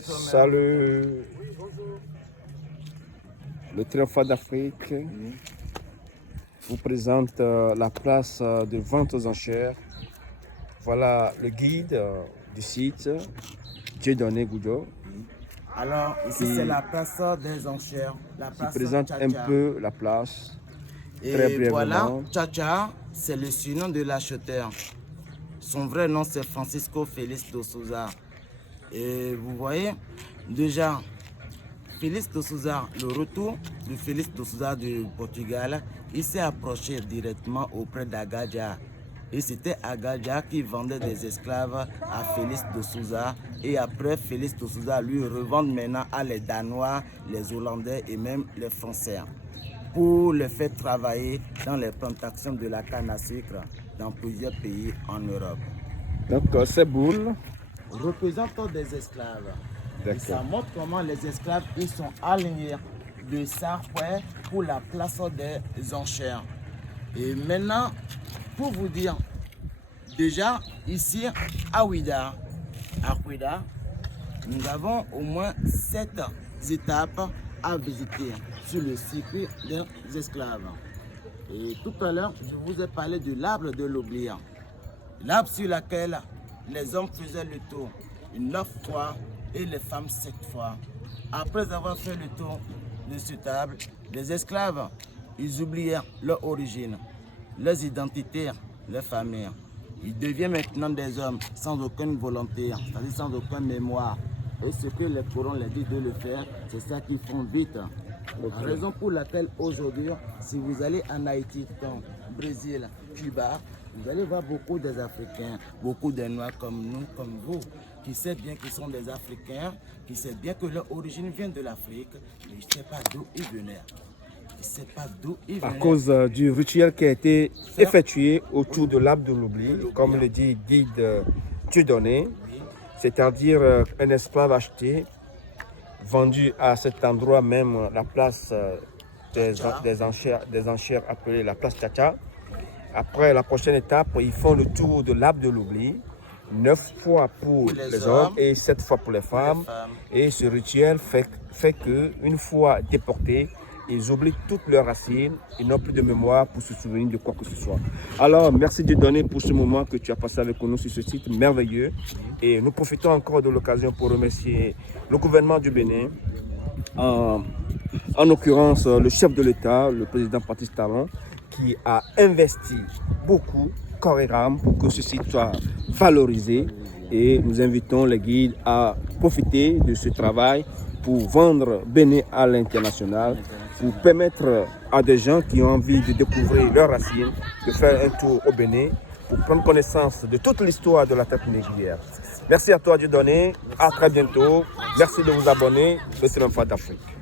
Salut. Le Triomphe d'Afrique vous présente la place de vente aux enchères. Voilà le guide du site, Dieudonné Goudio. Alors, ici c'est la place des enchères. La Qui place présente Tcha-Tcha. un peu la place. Et très brièvement. voilà, Tcha-Tcha, c'est le surnom de l'acheteur. Son vrai nom c'est Francisco Félix de Souza. Et vous voyez, déjà, Félix de Souza, le retour de Félix de Souza du Portugal, il s'est approché directement auprès d'Agadia. Et c'était Agadia qui vendait des esclaves à Félix de Souza. Et après, Félix de Souza lui revend maintenant à les Danois, les Hollandais et même les Français pour les faire travailler dans les plantations de la canne à sucre dans plusieurs pays en Europe. Donc ces boules Représentant des esclaves. Et ça D'accord. montre comment les esclaves ils sont alignés de ça pour la place des enchères. Et maintenant, pour vous dire, déjà ici à Ouida, nous avons au moins 7 étapes à visiter sur le circuit des esclaves. Et tout à l'heure, je vous ai parlé de l'arbre de l'oubli. L'arbre sur lequel les hommes faisaient le tour 9 fois et les femmes 7 fois. Après avoir fait le tour de cette table, les esclaves, ils oubliaient leur origine, leurs identités, leur famille. Ils deviennent maintenant des hommes sans aucune volonté, c'est-à-dire sans aucune mémoire. Et ce que les corons les disent de le faire, c'est ça qu'ils font vite. La raison pour laquelle aujourd'hui, si vous allez en Haïti, Brésil, Cuba, vous allez voir beaucoup des Africains, beaucoup de Noirs comme nous, comme vous, qui savent bien qu'ils sont des Africains, qui savent bien que leur origine vient de l'Afrique, mais je ne sais pas d'où ils venaient. À cause du rituel qui a été effectué autour de l'arbre de l'oubli, comme le dit guide Dieudonné, c'est-à-dire un esclave acheté, vendu à cet endroit même, la place des enchères appelée la place Tcha-Tcha. Après la prochaine étape, ils font le tour de l'arbre de l'oubli, 9 fois pour les hommes et 7 fois pour les femmes. Et ce rituel fait qu'une fois déportés, ils oublient toutes leurs racines, ils n'ont plus de mémoire pour se souvenir de quoi que ce soit. Alors, merci de donner pour ce moment que tu as passé avec nous sur ce site merveilleux. Et nous profitons encore de l'occasion pour remercier le gouvernement du Bénin, en l'occurrence le chef de l'État, le président Patrice Talon, qui a investi beaucoup, corps et âme, pour que ce site soit valorisé. Et nous invitons les guides à profiter de ce travail pour vendre Bénin à l'international, pour permettre à des gens qui ont envie de découvrir leurs racines, de faire un tour au Bénin, pour prendre connaissance de toute l'histoire de la traite négrière. Merci à toi Dieudonné, à très bientôt. Merci de vous abonner au Triomphe d'Afrique.